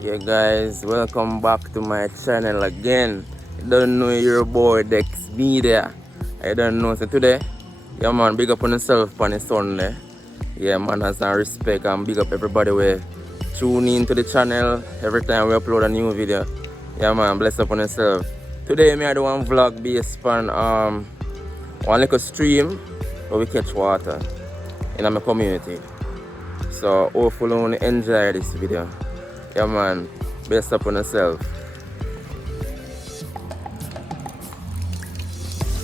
Yeah guys, welcome back to my channel again. You don't know your boy Dex Media. I don't know. So today, yeah man, big up on yourself on the Sunday. Yeah man, has some respect and big up everybody we tune in to the channel every time we upload a new video. Yeah man, bless up on yourself. Today me I do one vlog based on one little stream where we catch water in my community. So hopefully you enjoy this video. Yeah man, best up on yourself.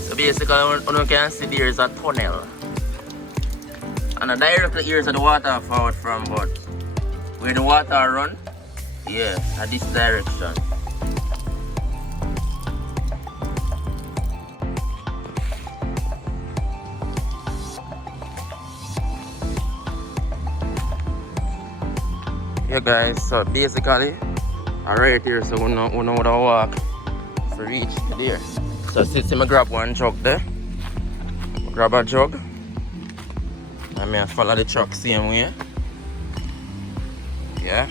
So basically you can see there is a tunnel. And directly here is the water forward from but where the water run, yeah, at this direction. Yeah guys, so basically right here so we know the walk to reach there. So see me grab one jug there. Grab a jug. And I follow the truck same way. Yeah.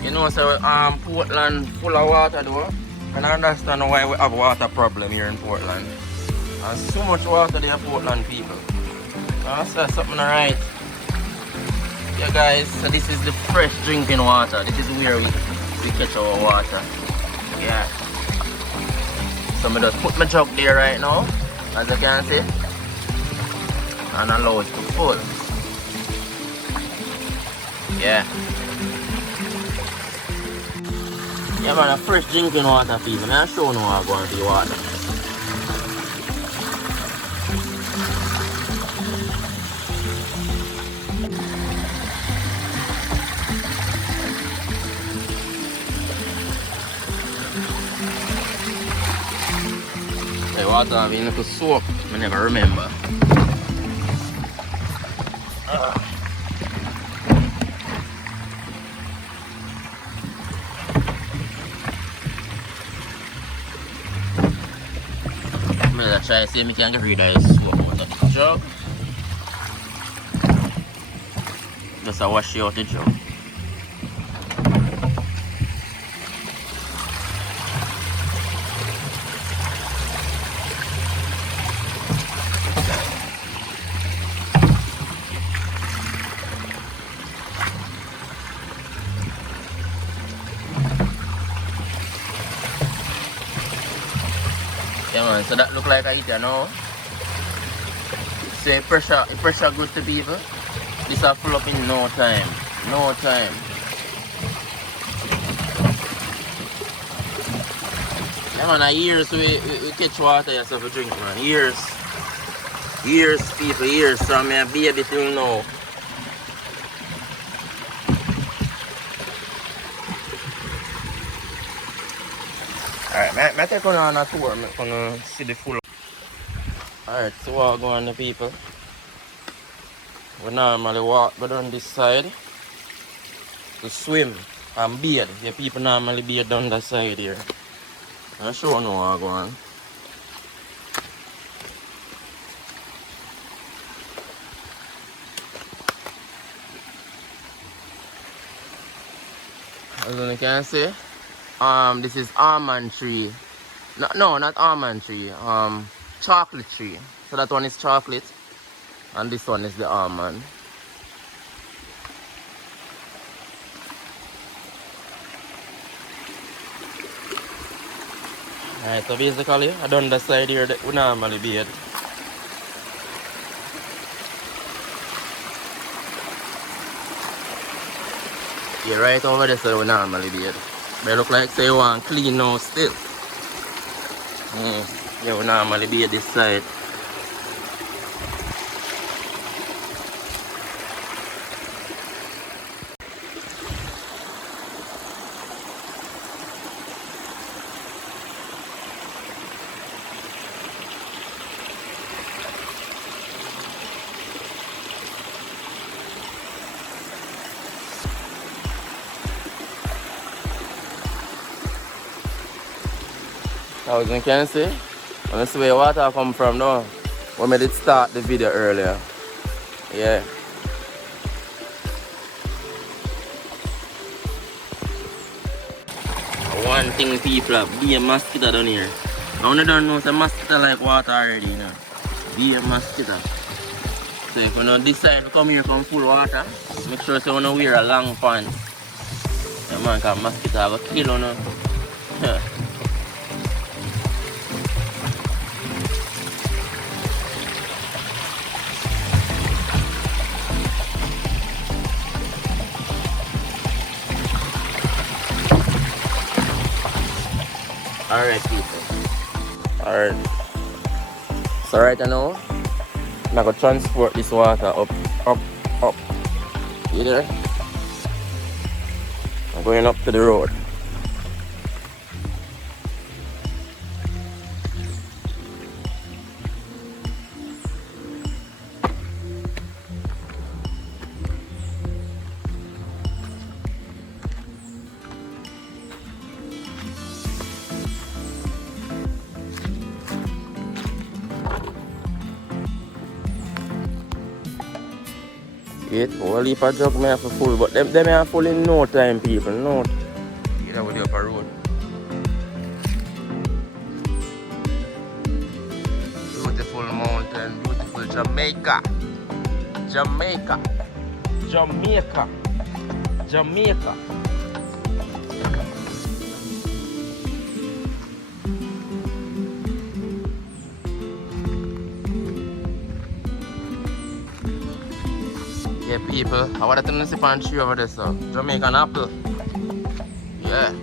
You know, so Portland full of water though. And I understand why we have water problem here in Portland. And so much water there, Portland people. So something alright. Yeah guys, so this is the fresh drinking water. This is where we catch our water. Yeah. So I just put my jug there right now, as you can see. And allow it to full. Yeah. Yeah man, a fresh drinking water people. I'll show you how I'm going to the water. The water having a little soap, I never remember. I'm going to try to see if I can get rid of the soap out of the jug. Just wash out the jug. Yeah man, so that look like a heater now. So pressure good to people. This will full up in no time. No time. Yeah man, years we catch water yourself to drink man. Years people, years from me a baby till now. Alright, I take on a tour, I'm gonna see the full. Alright, so what going on the people? We normally walk go down this side to swim and bathe. The people normally bathe down that side here. I'll show you what going on. As you can see, this is almond tree. No, not almond tree. Chocolate tree. So that one is chocolate, and this one is the almond. Alright, so basically, I done the side here that we normally bathe. Yeah, right over there, so we normally bathe. They look like say you want clean now still. Yeah, we normally bathe this side. As you can see, and this where water come from now. When we did start the video earlier. Yeah. One thing people have, be a mosquito down here. I only don't know some mosquito like water already, you know. Be a mosquito. So if you don't decide to come here from full water, make sure so you don't wear a long pants. Yeah man, cause mosquito have a kill on you. Alright people. Alright. So right now, I'm going to transport this water up. You there? I'm going up to the road. Wait, whole heap of jug may have to full, but them may have full in no time, people. No. Get over the upper road. Beautiful mountain, beautiful Jamaica. Jamaica. Jamaica. Jamaica. Yeah, people, I want to sip and tree over there, so Jamaican apple. Yeah.